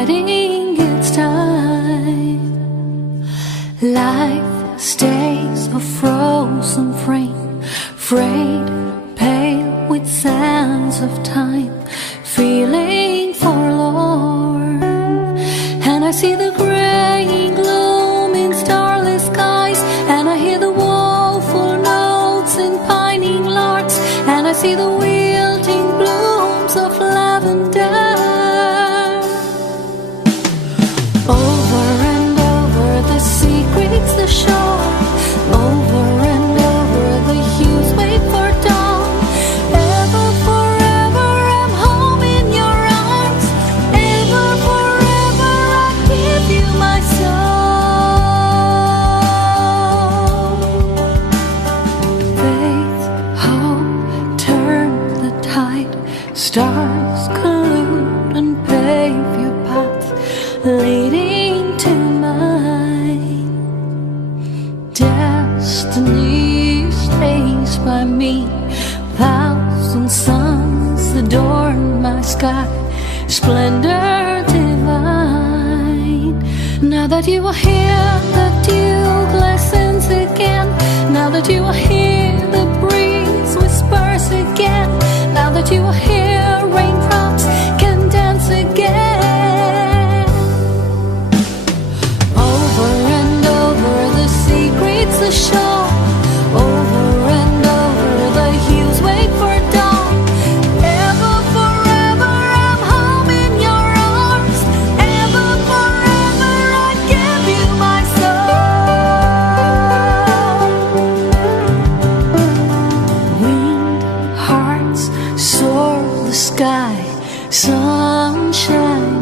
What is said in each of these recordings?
biding its time. Life stays a frozen frame, frayed, pale with sands of time, feeling forlorn. And I see the grey gloom in starless skies, and I hear the woeful notes in pining larks, and I see the wilting blooms of lavender. Over and over the sea greets the shore, over and over the hues wait for dawn. Ever forever I'm home in your arms, ever forever I give you my soul. Faith, hope, turn the tide, stars collude and pave your path, leading to mine. Destiny stays by me, thousand suns adorn my sky, splendor divine. Now that you are here, the dew glistens again. Now that you are here, the breeze whispers again. Now that you are here, raindrops can dance again. Over and over the sea greets the shore, over and over the hues wait for dawn. Ever forever I'm home in your arms, ever forever I give you my soul. Winged hearts soar the sky, sunshine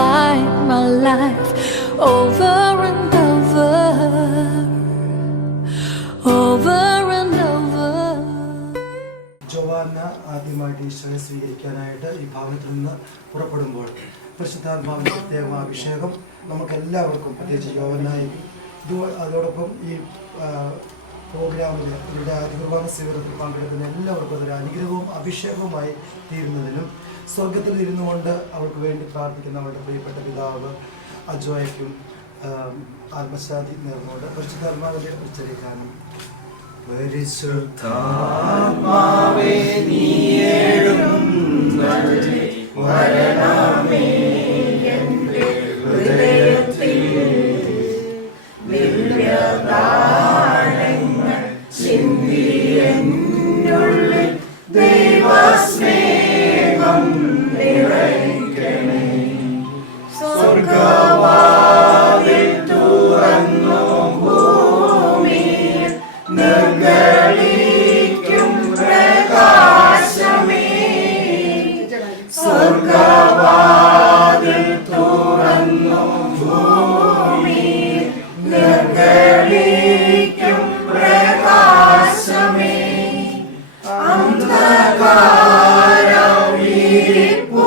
light my life, over and over, over and over. Joanna ആദ്യമായിട്ട് ഈശോയെ സ്വീകരിക്കാനായിട്ട് ഈ ഭാഗത്തു നിന്ന് പുറപ്പെടുമ്പോൾ പരിശുദ്ധാത്മാവിന്റെ പ്രത്യേക അഭിഷേകം നമുക്കെല്ലാവർക്കും, പ്രത്യേകിച്ച് യോവനായി അതോടൊപ്പം ഈ പ്രോഗ്രാമിൽ ഇവിടെ കുർബാന സ്വീകരണത്തിൽ പങ്കെടുക്കുന്ന എല്ലാവർക്കും അതൊരു അനുഗ്രഹവും അഭിഷേകവുമായി തീരുന്നതിനും സ്വർഗത്തിൽ ഇരുന്നു കൊണ്ട് അവർക്ക് വേണ്ടി പ്രാർത്ഥിക്കുന്ന അവരുടെ പ്രിയപ്പെട്ട പിതാവ് അജോയ്ക്കും ആത്മശാന്തി നേർന്നുകൊണ്ട് പരിശുദ്ധാത്മാവിന്റെ ഉച്ചരിക്കാനും പരിശുദ്ധാത്മാവേ നീ എഴുന്നള്ളി വരണമേ എൻ്റെ ഹൃദയത്തിൽ ദിവ്യദാനങ്ങൾ ചിന്തി എന്നുള്ളിൽ ദൈവസ്നേഹം നിറയ്ക്കണേ. സ്വർഗ്ഗവാതിൽ തുറന്നു ഭൂമിയിൽ നിർഗളിക്കും പ്രകാശമേ. സ്വർഗ്ഗവാതിൽ തുറന്നു ഭൂമിയിൽ നിർഗളിക്കും പ്രകാശമേ. അന്ധകാരം വിരിപ്പുമാറ്റിടും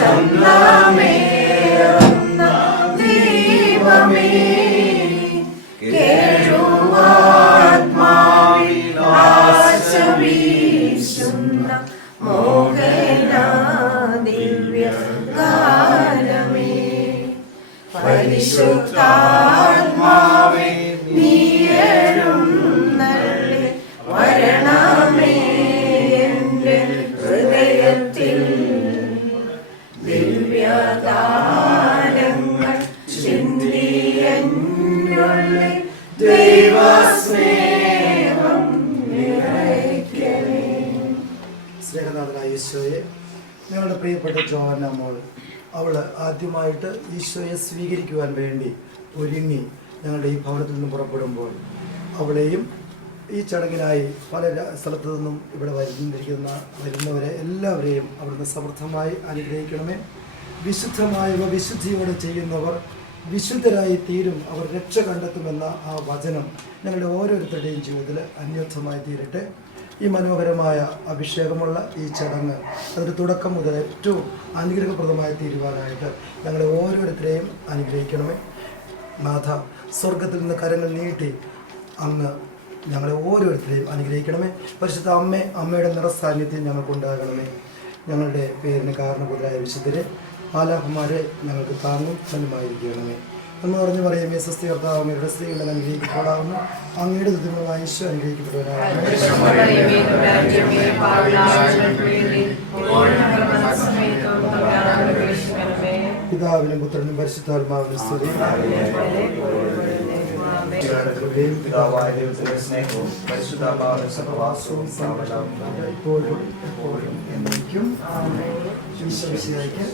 ചന്ദ്രമേറുന്ന ദീപമേ. കേഴുവാത്മാവിൽ ആശ വീശുന്ന മോഹന ദിവ്യ ഗാനമേ. പരിശുദ്ധാത്മാവേ നീ എഴുന്നള്ളി വരണമേ എൻ്റെ ഹൃദയത്തിൽ. ദിവ്യദാനങ്ങൾ ചിന്തി എന്നുള്ളിൽ ദൈവസ്നേഹം നിറയ്ക്കണേ. സ്നേഹനാഥനായ ഈശോയെ, ഞങ്ങളുടെ പ്രിയപ്പെട്ട ജോഹന്ന മോൾ, അവൾ ആദ്യമായിട്ട് ഈശോയെ സ്വീകരിക്കുവാൻ വേണ്ടി ഒരുങ്ങി ഞങ്ങളുടെ ഈ ഭവനത്തിൽ നിന്ന് പുറപ്പെടുമ്പോൾ അവളെയും ഈ ചടങ്ങിനായി പല സ്ഥലത്തു നിന്നും ഇവിടെ വരുന്നവരെ എല്ലാവരെയും അവിടുന്ന് സമൃദ്ധമായി അനുഗ്രഹിക്കണമേ. വിശുദ്ധമായവ വിശുദ്ധിയോടെ ചെയ്യുന്നവർ വിശുദ്ധരായി തീരും, അവർ രക്ഷ കണ്ടെത്തുമെന്ന ആ വചനം ഞങ്ങളുടെ ഓരോരുത്തരുടെയും ജീവിതത്തിൽ അന്വർത്ഥമായി തീരട്ടെ. ഈ മനോഹരമായ അഭിഷേകമുള്ള ഈ ചടങ്ങ് അതിൻ്റെ തുടക്കം മുതൽ ഏറ്റവും അനുഗ്രഹപ്രദമായി തീരുവാനായിട്ട് ഞങ്ങളെ ഓരോരുത്തരെയും അനുഗ്രഹിക്കണമേ. നാഥ, സ്വർഗത്തിൽ നിന്ന് കരങ്ങൾ നീട്ടി അങ്ങ് ഞങ്ങളെ ഓരോരുത്തരെയും അനുഗ്രഹിക്കണമേ. പരിശുദ്ധ അമ്മയുടെ നിറസാന്നിധ്യം ഞങ്ങൾക്കുണ്ടാകണമേ. ഞങ്ങളുടെ പേരിന് കാരണഭൂതരായ വിശുദ്ധരെ ആലാഹന്മാരെ ഞങ്ങൾക്ക് താങ്ങും ഫലമായിരിക്കണമേ. എന്ന് പറഞ്ഞു പറയുമേ, സ്വസ്തി കർത്താവ് അങ്ങയുടെ സ്ത്രീകളെ അനുഗ്രഹിക്കപ്പെടാവുന്നു, അങ്ങയുടെ ദുരിതമായ ഈശോ അനുഗ്രഹിക്കപ്പെടുവാനാണ്. പിതാവിനും പുത്രനും പരിശുദ്ധാത്മാവിനും സ്തുതി. കൃപയും പിതാവായ ദൈവത്തിന്റെ സ്നേഹവും പരിശുദ്ധാത്മാവിന്റെ സഹവാസവും ഇപ്പോഴും എപ്പോഴും എന്നേക്കും ഈശോ മിശിഹായ്ക്ക്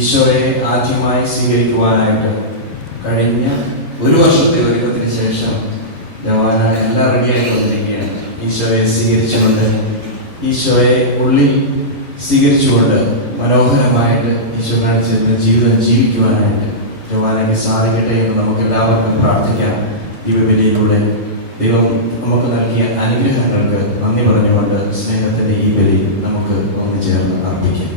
ഈശോയെ ആദ്യമായി സ്വീകരിക്കുവാനായിട്ട് കഴിഞ്ഞ ഒരു വർഷത്തെ ഒരുക്കത്തിന് ശേഷം ജവാനാണ് എല്ലാം റെഡിയായി വന്നിരിക്കുകയാണ്. ഈശോയെ സ്വീകരിച്ചുകൊണ്ട്, ഈശോയെ ഉള്ളിൽ സ്വീകരിച്ചുകൊണ്ട് മനോഹരമായിട്ട് ഈശോ കാണിച്ചിരുന്ന ജീവിതം ജീവിക്കുവാനായിട്ട് ജവാനയ്ക്ക് സാധിക്കട്ടെ എന്ന് നമുക്ക് എല്ലാവർക്കും പ്രാർത്ഥിക്കാം. ദൈവബലിയിലൂടെ ദൈവം നമുക്ക് നൽകിയ അനുഗ്രഹങ്ങൾക്ക് നന്ദി പറഞ്ഞുകൊണ്ട് സ്നേഹത്തിന്റെ ഈ ബലി നമുക്ക് ഒന്ന് ചേർന്ന് അർപ്പിക്കാം.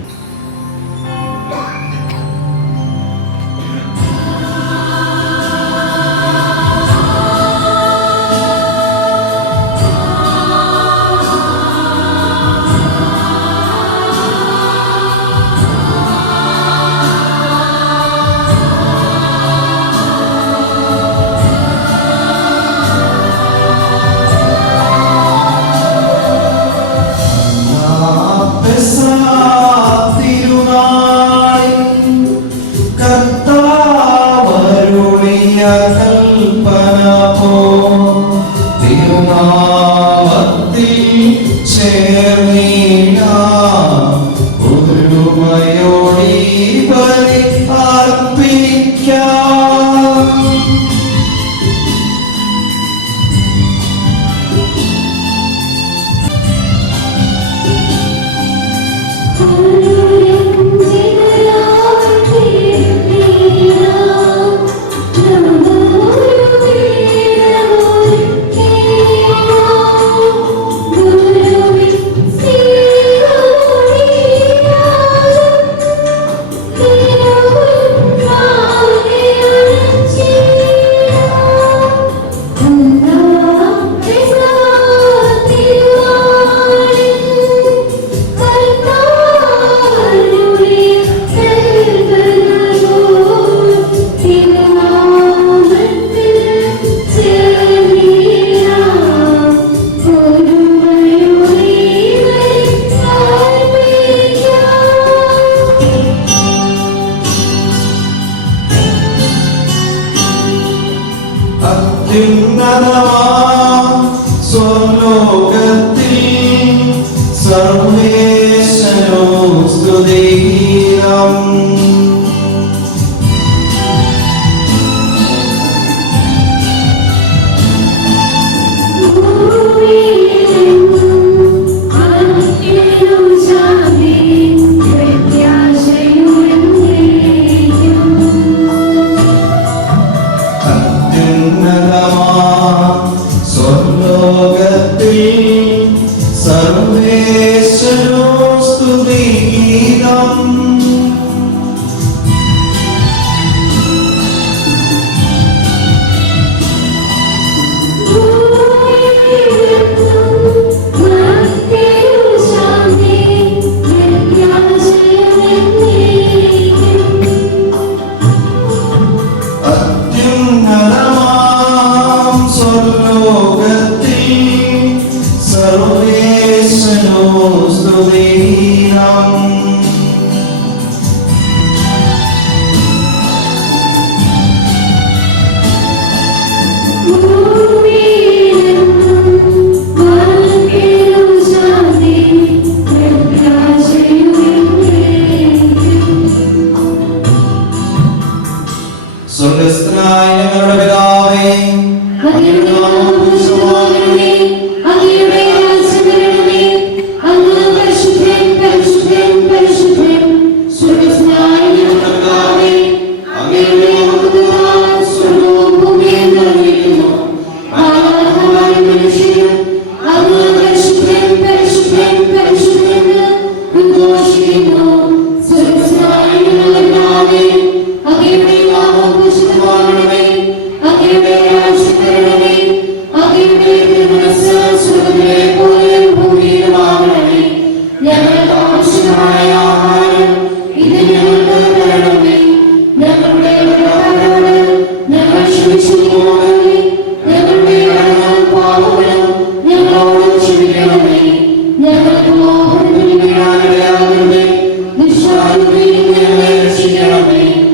രക്ഷിക്കണമേ.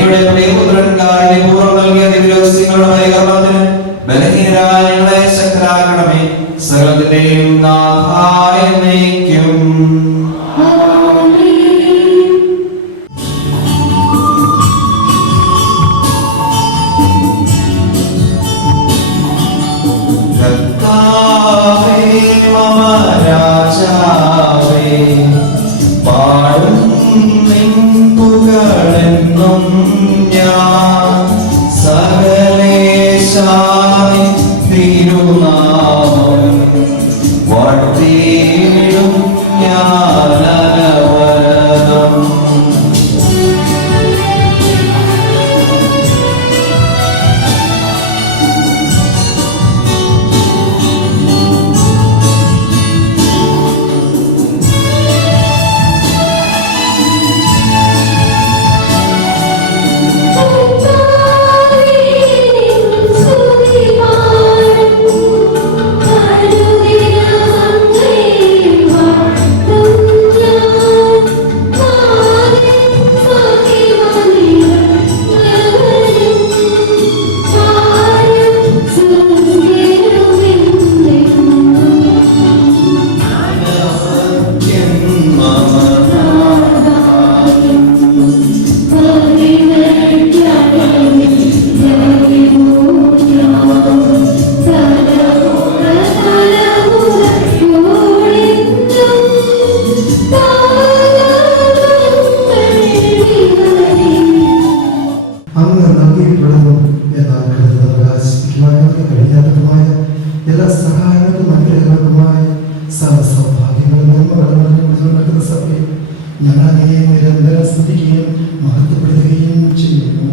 അങ്ങയുടെ പ്രിയപുത്രൻ കാരുണ്യപൂർവ്വം നൽകിയ ദിവ്യരഹസ്യങ്ങളുടെ പരികർമ്മത്തിന് ബലഹീനരായ ഞങ്ങളെ ശക്തരാക്കണമേ. സകലത്തിന്റെയും നാഥായ എന്നേക്കും. പാടും നിൻ പുകഴെന്നും ഞാൻ സകലേശാനി തിരുനാമം വാഴ്ത്തിയിടും ഞാനവരതം. എല്ലാ സഹായങ്ങൾക്കും അനുഗ്രഹങ്ങൾക്കുമായി സൗഭാഗ്യങ്ങളും നന്മകളും സഭയിൽ ഞങ്ങളെ നിരന്തരം സ്തുതിക്കുകയും മഹത്വപ്പെടുത്തുകയും ചെയ്യുന്നു.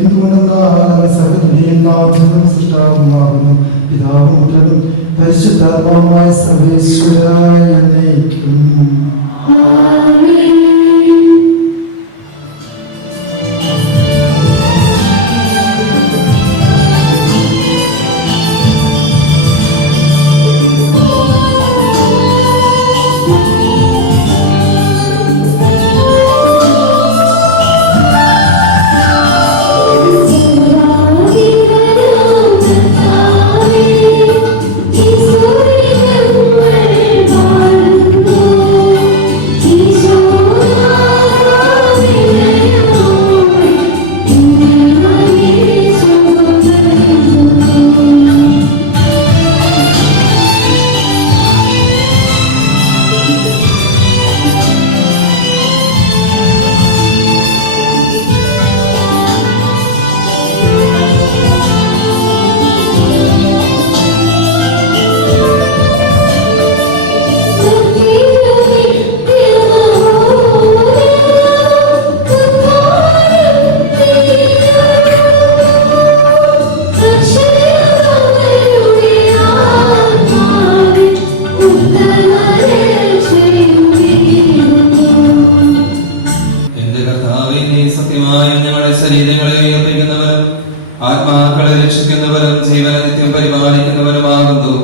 എന്തുകൊണ്ടെന്നാൽ സകലത്തിന്റെയും നാഥനും സൃഷ്ടാവുമാകുന്നു പിതാവും പുത്രനും പരിശുദ്ധാത്മാവുമായ സർവേശ്വരായ എന്നേക്കും. ശരീരങ്ങളെ ഉയർപ്പിക്കുന്നവരും ആത്മാക്കളെ രക്ഷിക്കുന്നവരും ജീവനെ നിത്യം പരിപാലിക്കുന്നവരുമാകുന്നു.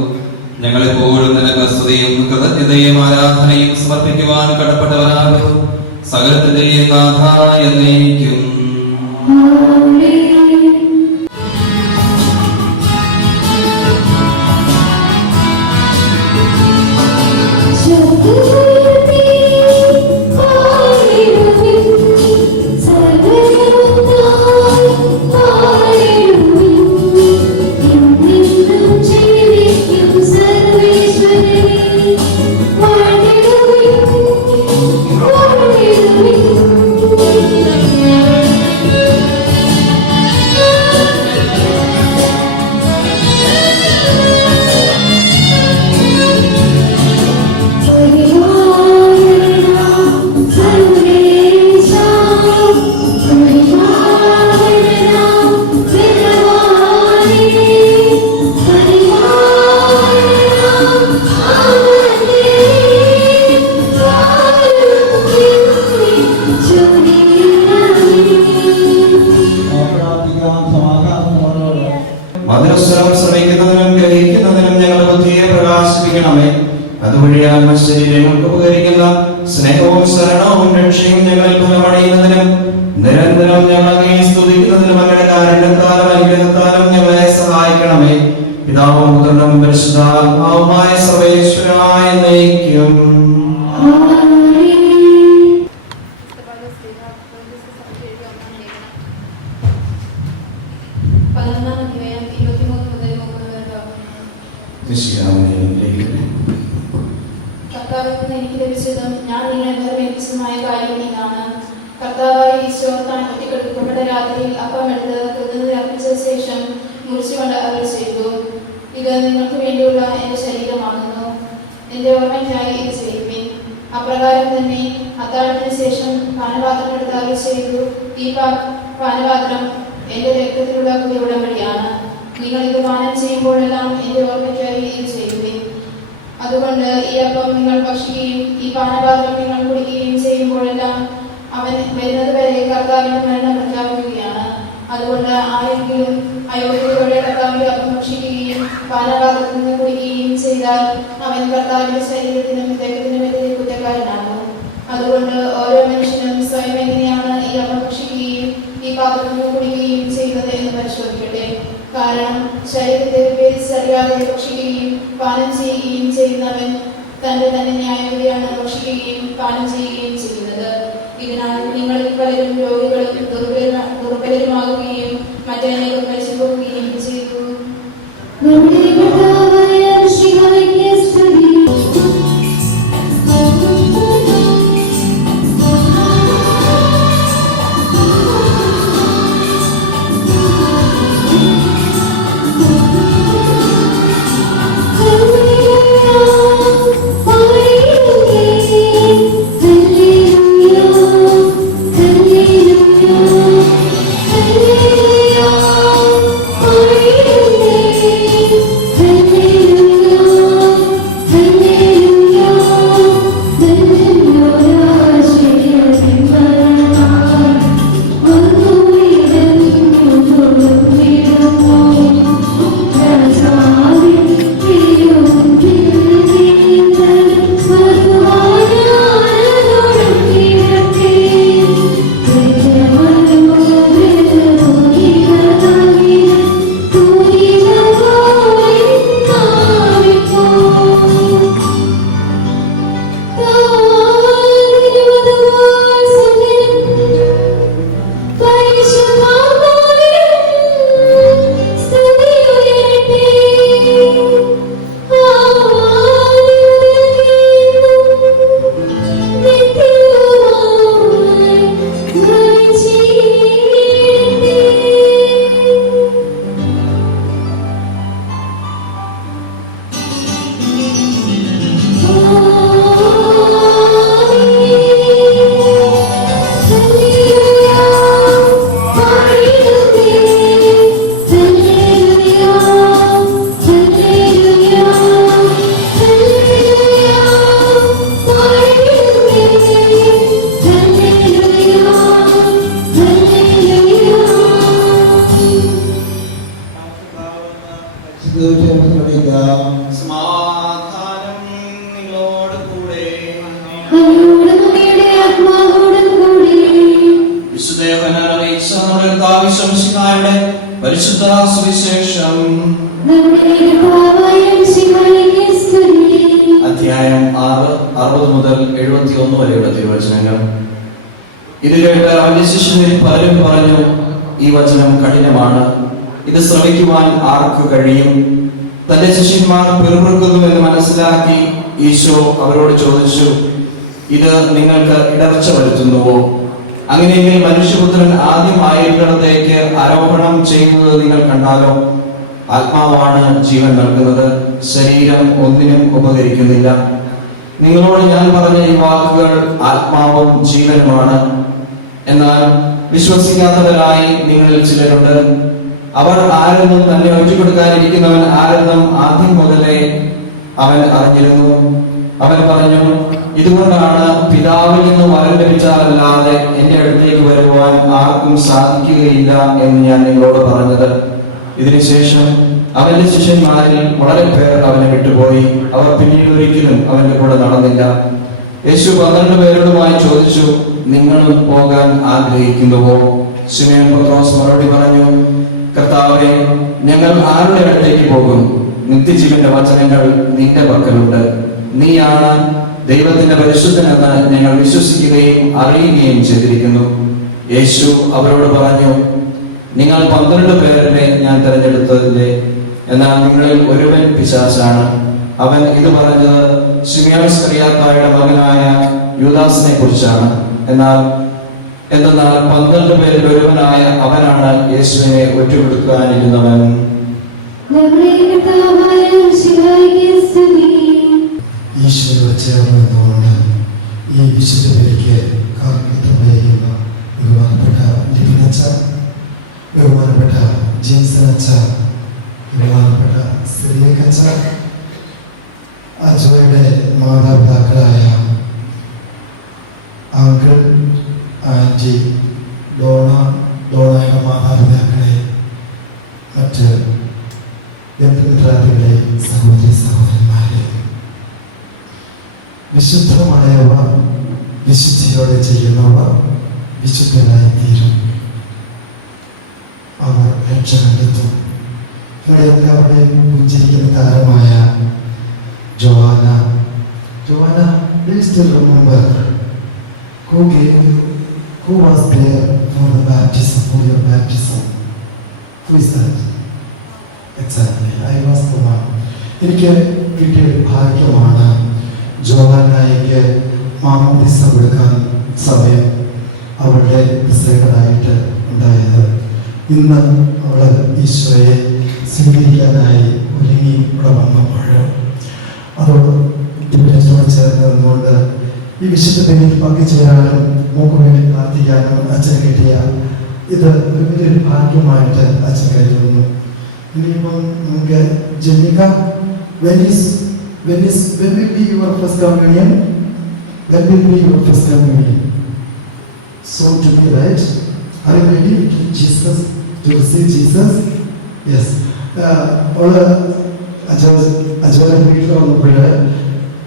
ഞങ്ങളെപ്പോഴും നിനക്ക് സ്തുതിയും കൃതജ്ഞതയും ആരാധനയും സമർപ്പിക്കുവാൻ കടപ്പെട്ടവരാകുന്നു. സകലത്തിന്റെയും നാഥായ എന്നേക്കും. മധുരസ്വരം ശ്രമിക്കുന്നതിനും ഗ്രഹിക്കുന്നതിനും ഞങ്ങളുടെ ബുദ്ധിയെ പ്രകാശിപ്പിക്കണമേ. അതുവഴി ആത്മശരീരങ്ങൾക്ക് ഉപകരിക്കുന്ന സ്നേഹവും ശരണവും രക്ഷയും ഞങ്ങളിൽ ഫലമടയുന്നതിനും നിരന്തരം ഞങ്ങളെ സ്തുതിക്കുന്നതിനും അങ്ങയുടെ കാരുണ്യത്താലും അനുഗ്രഹത്താലും ഞങ്ങളെ സഹായിക്കണമേ. പിതാവും പുത്രനും പരിശുദ്ധാത്മാവുമായ സർവേശ്വരനായ എന്നേക്കും. കർത്താവിൽ എനിക്ക് ലഭിച്ചതും ഞാൻ നിങ്ങളെ ഏൽപ്പിച്ചതുമായ കാര്യം ഇതാണ്. കർത്താവായ ഈശോ താൻ ഒറ്റക്കെടുക്കപ്പെട്ട രാത്രിയിൽ അപ്പമെടുത്ത് കൃതജ്ഞത അർപ്പിച്ച ശേഷം മുറിച്ചുകൊണ്ട് അവർ ചെയ്തു, ഇത് നിങ്ങൾക്ക് വേണ്ടിയുള്ള എൻ്റെ ശരീരമാകുന്നു, എൻ്റെ ഓർമ്മയ്ക്കായി ഇത് ചെയ്യുവിൻ. അപ്രകാരം തന്നെ അത്താഴത്തിന് ശേഷം പാനപാത്രം എടുത്ത് അവർ ചെയ്തു, ഈ പാനപാത്രം എൻ്റെ രക്തത്തിലുള്ള പുതിയ ഉടമ്പടിയാണ്. നിങ്ങൾ ഇത് പാനം ചെയ്യുമ്പോഴെല്ലാം എൻ്റെ ഓർമ്മയ്ക്കായി ഇത് ചെയ്യുവിൻ. അതുകൊണ്ട് ഈ അപ്പം നിങ്ങൾ ഭക്ഷിക്കുകയും ഈ പാനപാത്രം നിങ്ങൾ കുടിക്കുകയും ചെയ്യുമ്പോഴെല്ലാം അവൻ വരുന്നത് വരെ കർത്താവിന്റെ മരണം പ്രഖ്യാപിക്കുകയാണ്. അതുകൊണ്ട് ആരെങ്കിലും അയോഗ്യതയോടെ കർത്താവിന്റെ അപ്പം ഭക്ഷിക്കുകയും പാനപാത്രത്തിൽ നിന്ന് കുടിക്കുകയും ചെയ്താൽ അവൻ കർത്താവിന്റെ ശരീരത്തിനും രക്തത്തിനും എതിരെ കുറ്റക്കാരനാകും. അതുകൊണ്ട് ഓരോ മനുഷ്യനും സ്വയം എങ്ങനെയാണ് ഈ അപ്പം ഭക്ഷിക്കുകയും ഈ പാത്രത്തിൽ നിന്ന് കുടിക്കുകയും ചെയ്യുന്നത് എന്ന് പരിശോധിക്കട്ടെ. കാരണം ശരീരത്തെ വിഭേദിച്ചറിയാതെ ഭക്ഷിക്കുകയും പാനം ചെയ്യുകയും ചെയ്യുന്നവൻ തന്റെ തന്നെ ന്യായവിധിയാണ് ഭക്ഷിക്കുകയും പാനം ചെയ്യുകയും ചെയ്യുന്നത്. ഇതിനാൽ നിങ്ങളിൽ പലരും രോഗികളും ദുർബലരുമാകുകയും മറ്റനേകം മരിച്ചു പോവുകയും ചെയ്തു. സമാധാനം നിങ്ങളോട് കൂടെ. വിശുദ്ധ യോഹന്നാൻ അറിയിച്ച നമ്മുടെ കർത്താവ് ശംസിഹായുടെ പരിശുദ്ധ സുവിശേഷം അധ്യായം 6 60 മുതൽ 71 വരെയുള്ള തിരുവചനങ്ങൾ. ഇത് കേട്ട് അവന്റെ ശിഷ്യരിൽ പലരും പറഞ്ഞു, ഈ വചനം കഠിനമാണ്, ഇത് ശ്രവിക്കുവാൻ ആർക്ക് കഴിയും? തന്റെ ശിഷ്യന്മാർ പിറുപിറുക്കുന്നുവെന്ന് മനസ്സിലാക്കി ഈശോ അവരോട് ചോദിച്ചു, ഇത് നിങ്ങൾക്ക് ഇടർച്ച വരുത്തുന്നുവോ? അങ്ങനെയെങ്കിൽ മനുഷ്യപുത്രൻ ആദ്യം ആയിരിക്കുന്നിടത്തേക്ക് ആരോഹണം ചെയ്യുന്നത് നിങ്ങൾ കണ്ടാലോ? ആത്മാവാണ് ജീവൻ നൽകുന്നത്, ശരീരം ഒന്നിനും ഉപകരിക്കുന്നില്ല. നിങ്ങളോട് ഞാൻ പറഞ്ഞ ഈ വാക്കുകൾ ആത്മാവും ജീവനുമാണ്. എന്നാൽ വിശ്വസിക്കാത്തവരായി നിങ്ങളിൽ ചിലരുണ്ട്. അവർ ആരെന്നും തന്നെ ഒറ്റുകൊടുക്കാനിരിക്കുന്നവൻ ആരെന്നും ആദ്യം മുതലേ അവൻ അറിഞ്ഞിരുന്നു. അവൻ പറഞ്ഞു, ഇതുകൊണ്ടാണ് പിതാവിൽ നിന്ന് വരം ലഭിച്ചാലല്ലാതെ എന്റെ അടുത്തേക്ക് വരുവാൻ ആർക്കും സാധിക്കുകയില്ല എന്ന് ഞാൻ നിങ്ങളോട് പറഞ്ഞത്. ഇതിനുശേഷം അവന്റെ ശിഷ്യന്മാരിൽ വളരെ പേർ അവനെ വിട്ടുപോയി. അവർ പിന്നീട് ഒരിക്കലും അവന്റെ കൂടെ നടന്നില്ല. യേശു 12 പേരോടുമായി ചോദിച്ചു, നിങ്ങളും പോകാൻ ആഗ്രഹിക്കുന്നുവോ? ശിമോൻ പത്രോസ് മറുപടി പറഞ്ഞു, കർത്താവേ, ഞങ്ങൾ ആരുടെ അടുത്തേക്ക് പോകും? നിത്യജീവന്റെ വചനങ്ങൾ നിന്റെ പക്കലുണ്ട്. നീയാണ് ദൈവത്തിന്റെ പരിശുദ്ധനെന്ന് ഞങ്ങൾ വിശ്വസിക്കുകയും അറിയുകയും ചെയ്തിരിക്കുന്നു. യേശു അവരോട് പറഞ്ഞു, നിങ്ങൾ 12 പേരെ ഞാൻ തിരഞ്ഞെടുത്തതില്ലേ, എന്നാൽ നിങ്ങളിൽ ഒരുവൻ പിശാചാണ്. അവൻ ഇത് പറഞ്ഞത് ശിമോൻ ഇസ്കറിയാത്തായുടെ മകനായ യൂദാസിനെ കുറിച്ചാണ്. എന്നാൽ 12 പേരിൽ ഒരുവനായ അവനാണ് യേശുവിനെ ഒറ്റുകൊടുക്കാനിരുന്നവൻ. ഈശോയോട് ചേർന്ന് നിന്നുകൊണ്ട് ഈ വിശുദ്ധ ബലിക്ക് കാർമ്മികത്വം വഹിക്കുന്ന ബഹുമാനപ്പെട്ട ലിബിനച്ച, ബഹുമാനപ്പെട്ട ജെയിംസനച്ച, ബഹുമാനപ്പെട്ട സിറിയക്കച്ച, അജോയുടെ മാതാപിതാക്കളായ അങ്കിൾ, ആൻറ്റി, ഡോണയുടെ മാതാപിതാക്കളെ, മറ്റ് ബന്ധുമിത്രാദികളെ, സഹോദരി സഹോദരന്മാരെ, വിശുദ്ധമായവ വിശുദ്ധിയോടെ ചെയ്യുന്നവർ വിശുദ്ധരായി തീരും. അവർ രക്ഷ കണ്ടെത്തും. ഇവിടെ എല്ലാവരുടെയും പുഞ്ചിരിക്കുന്ന താരമായ Joanna, please still remember who was there for the baptism, for your baptism? Who is that? Exactly, I was the one. എനിക്ക് കിട്ടിയൊരു ഭാഗ്യമാണ് ജോവാനായിക്ക് മാമോദിസ കൊടുക്കാൻ സമയം അവളുടെ വിസേകരായിട്ട് ഉണ്ടായത്. ഇന്ന് അവൾ ഈശോയെ സ്വീകരിക്കാനായി ഒരുങ്ങി ഇവിടെ വന്നപ്പോൾ അതോട് ഡിപ്രഷനോട് ചേർന്ന് നിന്നുകൊണ്ട് ഈ വിശുദ്ധ ബലിയിൽ പങ്കുചേരാനും മോക്ക് വേണ്ടി പ്രാർത്ഥിക്കാനും അച്ഛൻ കിട്ടിയ ഇത് വലിയൊരു ഭാഗ്യമായിട്ട് അച്ഛൻ കരുതുന്നു. ഇനിയിപ്പം നമുക്ക് ജനിക, when will be your first communion? When will be your first communion? Soon to be, right? Are you ready to Jesus, to receive Jesus? Yes. അജോയുടെ വീട്ടിൽ വന്നപ്പോൾ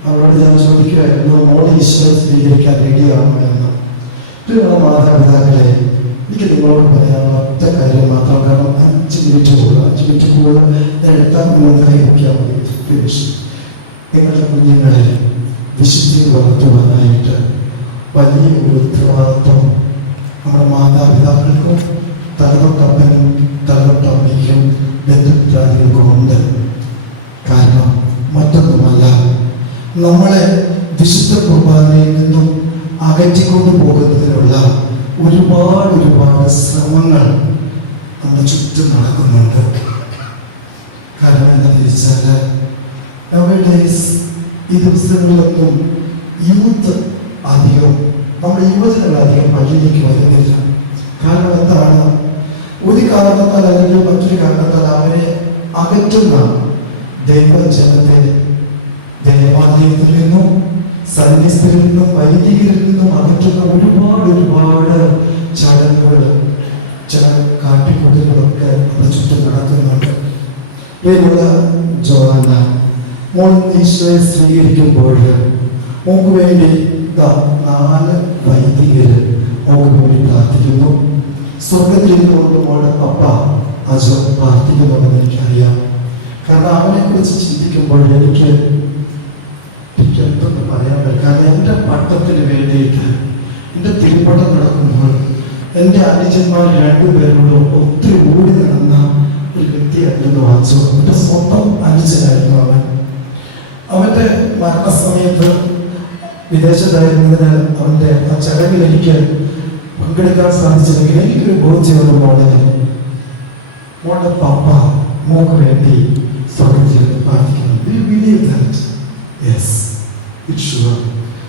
അവരോട് ഞാൻ ചോദിക്കുമായിരുന്നു, മോളെ ഈശോയെ സ്വീകരിക്കാൻ റെഡിയാണോ എന്ന്. പിന്നെ മാതാപിതാക്കളെ, എനിക്ക് നിങ്ങളോട് പറയാനുള്ള ഒറ്റ കാര്യം മാത്രം, കാരണം 5 മിനിറ്റ് കൂടുതൽ ഞാൻ എടുത്താൽ നിങ്ങൾ കൈ വയ്ക്കാൻ മതി. ഫിനിഷ്. നിങ്ങളുടെ കുഞ്ഞുങ്ങളെ വിശുദ്ധി വളർത്തുവാനായിട്ട് വലിയ ഒരു ഉത്തരവാദിത്വം നമ്മുടെ മാതാപിതാക്കൾക്കും തലതൊട്ടപ്പനും തലതൊട്ടമ്മയ്ക്കും ബന്ധുമിത്രാദികൾക്കും ഉണ്ട്. കാരണം മറ്റൊന്നുമല്ല, നമ്മളെ വിശുദ്ധ കുർബാനയിൽ നിന്നും അകറ്റിക്കൊണ്ടു പോകുന്നതിനുള്ള ഒരുപാട് ശ്രമങ്ങൾ നമ്മുടെ ചുറ്റും നടക്കുന്നുണ്ട്. കാരണം എന്താണെന്ന് വെച്ചാൽ ഈ ദിവസങ്ങളിലൊന്നും യൂത്ത് അധികം, നമ്മുടെ യുവജനങ്ങൾ അധികം പള്ളിയിലേക്ക് വരുന്നില്ല. കാരണം എന്താണ്? ഒരു കാരണത്താൽ അല്ലെങ്കിൽ മറ്റൊരു കാരണത്താൽ അവരെ അകറ്റുന്ന ദൈവജനത്തെ ദേവാലയത്തിൽ നിന്നും സന്യസ്തരിൽ നിന്നും വൈദികരിൽ നിന്നും അകറ്റുന്ന ഒരുപാട് ചടങ്ങുകൾ, ചില കാട്ടിക്കൂട്ടലുകളൊക്കെ നമ്മുടെ ചുറ്റും നടക്കുന്നുണ്ട്. പേരുള്ള ജോവാന, മോൾ ഈശോയെ സ്വീകരിക്കുമ്പോൾ മോക്ക് വേണ്ടി 4 വൈദികര് മോക്ക് വേണ്ടി പ്രാർത്ഥിക്കുന്നു. സ്വർഗത്തിൽ ഇരുന്നുകൊണ്ട് മോളുടെ പപ്പ അജോ പ്രാർത്ഥിക്കുന്നുണ്ടെന്ന് എനിക്കറിയാം. കാരണം അവനെ കുറിച്ച് ചിന്തിക്കുമ്പോൾ എനിക്ക് എന്തൊന്ന് പറയാൻ പറ്റും. കാരണം എൻ്റെ പട്ടത്തിന് വേണ്ടിയിട്ട്, എൻ്റെ തിരുപ്പട്ടം നടക്കുമ്പോൾ എൻ്റെ അനുജന്മാർ 2 പേരോട് ഒത്തിരി ഓടി നടന്ന ഒരു വ്യക്തിയായിരുന്നു അജോ. എൻ്റെ സ്വന്തം അനുജനായിരുന്നു അവൻ. അവൻ്റെ മരണസമയത്ത് വിദേശത്തായിരുന്നതിനാൽ അവൻ്റെ ആ ചടങ്ങിൽ എനിക്ക് പങ്കെടുക്കാൻ സാധിച്ചില്ലെങ്കിൽ എനിക്കൊരു ബോധ്യമുള്ള മോളുടെ പപ്പ മോക്ക് വേണ്ടി സ്വർഗത്തിൽ പ്രാർത്ഥിക്കുന്നു.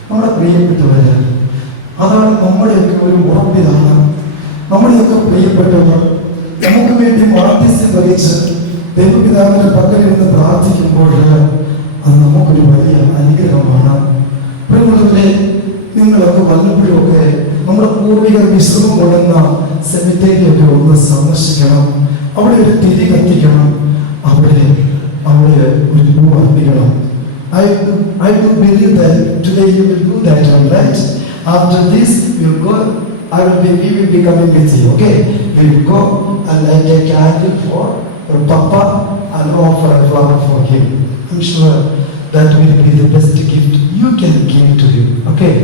നമ്മുടെ പ്രിയപ്പെട്ടവര്, അതാണ് നമ്മുടെയൊക്കെ ഒരു ഉറപ്പിതാണ്. നമ്മുടെയൊക്കെ പ്രിയപ്പെട്ടവർ നമുക്ക് വേണ്ടി മാധ്യസ്ഥം വഹിച്ച് ദൈവപിതാവിന്റെ പക്കലിരുന്ന് പ്രാർത്ഥിക്കുമ്പോൾ അത് നമുക്കൊരു വലിയ അനുഗ്രഹമാണ്. പ്രിയമുള്ളവരെ, നിങ്ങളൊക്കെ വല്ലപ്പോഴൊക്കെ നമ്മുടെ പൂർവികർ വിശ്രമം കൊള്ളുന്ന സെമിത്തേരിയൊക്കെ ഒന്ന് സന്ദർശിക്കണം. അവിടെ ഒരു തിരി കത്തിക്കണം, അവിടെ ഒരു പൂ അർപ്പിക്കണം. I do believe that today you will do that, all right? After this, we will go. We will be coming with you. Okay? We will go and light a candle for Papa and offer a flower for him. I'm sure that will be the best gift you can give to him. Okay?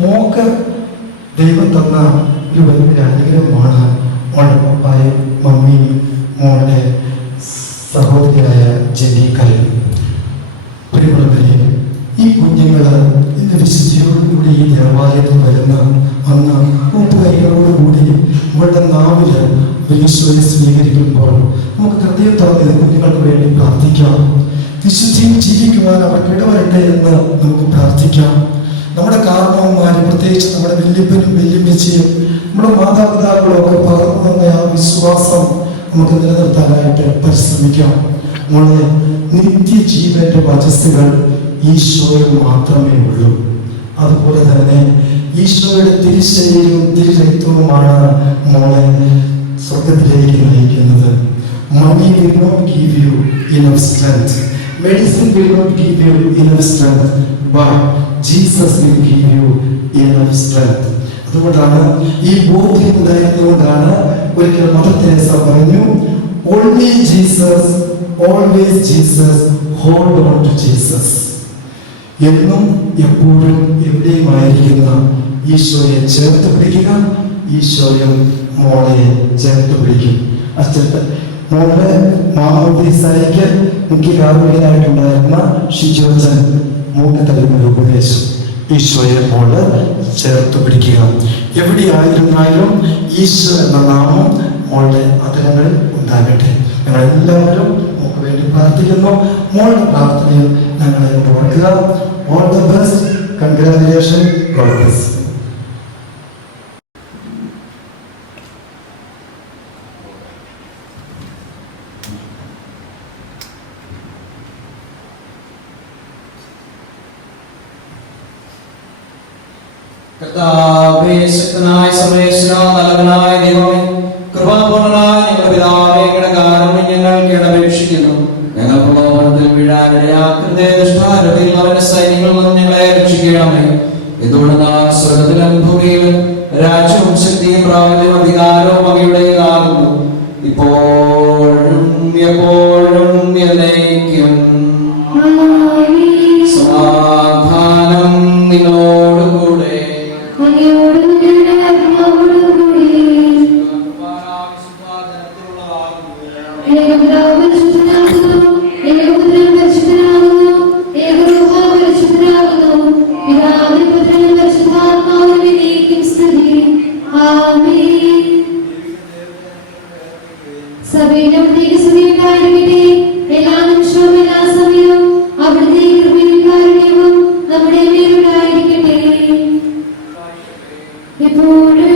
Mock ദൈവം തന്ന ഒരു വലിയ അനുഗ്രഹമാണ് മോളുടെ പപ്പായും മമ്മിയും മോളുടെ സഹോദരിയായ ജനീക്കൽ. പ്രിയമുള്ളവരെ, ഈ കുഞ്ഞുങ്ങൾ ഇന്ന് വിശുദ്ധിയോടുകൂടി ഈ ദേവാലയത്തിൽ വരുന്ന അന്ന് കൂട്ടുകാരികളോടുകൂടി അവളുടെ നാവില് ഈശോയെ സ്വീകരിക്കുമ്പോൾ നമുക്ക് ഹൃദയം തുറന്ന് കുഞ്ഞുങ്ങൾക്ക് വേണ്ടി പ്രാർത്ഥിക്കാം. വിശുദ്ധിയിൽ ജീവിക്കുവാൻ അവർക്ക് ഇടവരട്ടെ എന്ന് നമുക്ക് പ്രാർത്ഥിക്കാം. നമ്മുടെ കാരണവന്മാരും പ്രത്യേകിച്ച് നമ്മുടെ വല്യപ്പനും വല്യമ്മച്ചിയും നമ്മുടെ മാതാപിതാക്കളും ഒക്കെ പകർന്നു തന്ന ആ വിശ്വാസം നമുക്ക് നിലനിർത്താനായിട്ട് പരിശ്രമിക്കാം. നമ്മളെ നിത്യജീവന്റെ വചസ്സുകൾ ഈശോയിൽ മാത്രമേ ഉള്ളൂ. അതുപോലെ തന്നെ ഈശോയുടെ തിരുശരീരവും തിരുരക്തവുമാണ് മോളെ സ്വർഗത്തിലേക്ക് നയിക്കുന്നത്. Money will not give you enough strength. Medicine will not give you enough strength. But Jesus will give you enough strength. അതുകൊണ്ടാണ് ഈ ബോധ്യം ഉണ്ടായിരുന്നുകൊണ്ടാണ് ഒരിക്കൽ മദർ തെരേസ പറഞ്ഞു, only Jesus, always Jesus, hold on to Jesus. എന്നും എപ്പോഴും എവിടെയുമായിരിക്കുന്ന ഈശോയെ ചേർത്ത് പിടിക്കുക. ഈശോയും മോളെ ചേർത്ത് പിടിക്കും. മോളുടെ മാമോദീസായ്ക്ക് മുഖ്യ കാർമ്മികനായിട്ടുണ്ടായിരുന്ന ഷിജോച്ചൻ മൂന്ന് തലമുറ ഉപദേശം. ഈശോയെ മോള് ചേർത്ത് പിടിക്കുക. എവിടെയായിരുന്നാലും ഈശോ എന്ന നാമം മോളുടെ അധരങ്ങളിൽ ഉണ്ടാകട്ടെ. ഞങ്ങളെല്ലാവരും മോൾക്ക് വേണ്ടി പ്രാർത്ഥിക്കുന്നു. മോളുടെ പ്രാർത്ഥനയിൽ ഞങ്ങളെ ഓർക്കുക. All the best. Congratulation. God bless. കർത്താവേ, ശക്തനായ സർവേശ്വരാ, നല്ലവനായ ദൈവമേ, കൃപാപൂർണനായ ഞങ്ങളുടെ പിതാവേ, അങ്ങയുടെ കാരുണ്യം ഞങ്ങൾക്ക് അപേക്ഷിക്കുന്നു. ഞങ്ങൾ പ്രലോഭനത്തിൽ വീഴാനിടയാക്കരുതേ. ദുഷ്ടാരൂപിയിൽ അവന്റെ സൈന്യങ്ങളിൽ നിന്നും ഞങ്ങളെ രക്ഷിക്കണമേ. ഇതുകൊണ്ട് സ്വർഗത്തിലും ഭൂമിയിലും രാജ്യവും ശക്തിയും പ്രാബല്യവും അധികാരവും അങ്ങയുടേതാകുന്നു, ഇപ്പോഴും എപ്പോഴും എന്നേക്കും. സമാധാനം നിന്നോടുകൂടെ. എല്ലാ നിമിഷവും എല്ലാ സമയവും അവിടുത്തെ കൃപയും കാരുണ്യവും നമ്മുടെ മേലുണ്ടായിരിക്കട്ടെ. എപ്പോഴും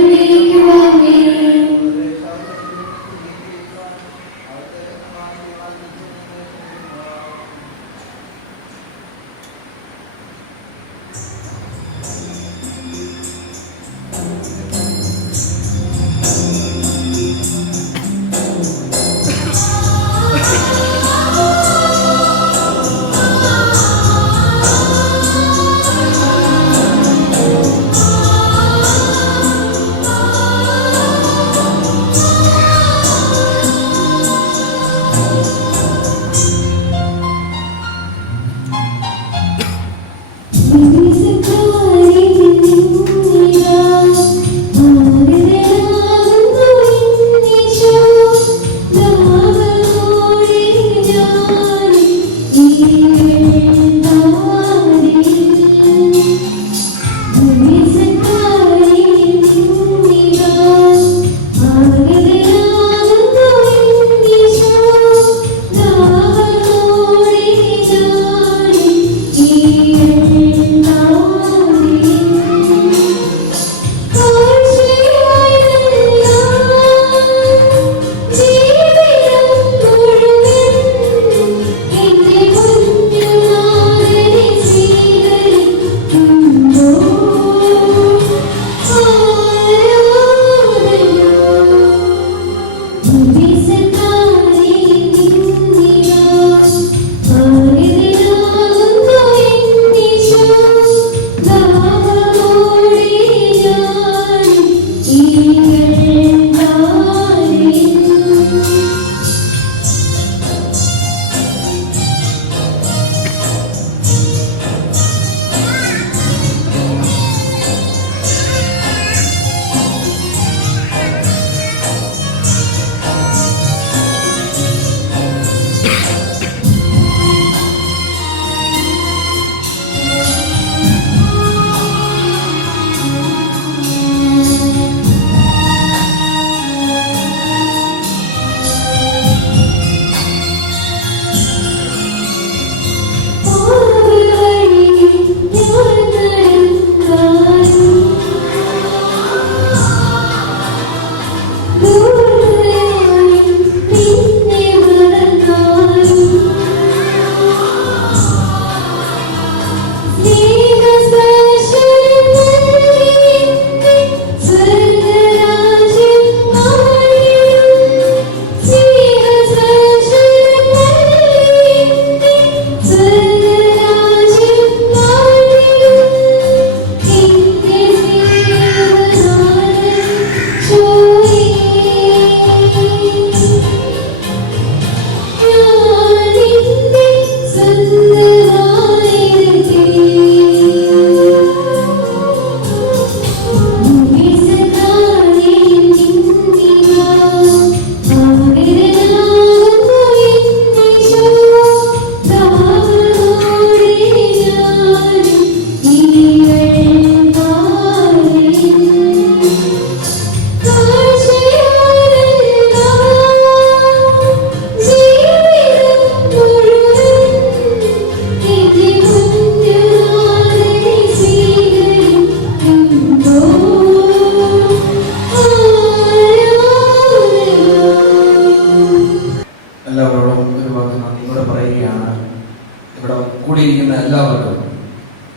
എല്ലാവർക്കും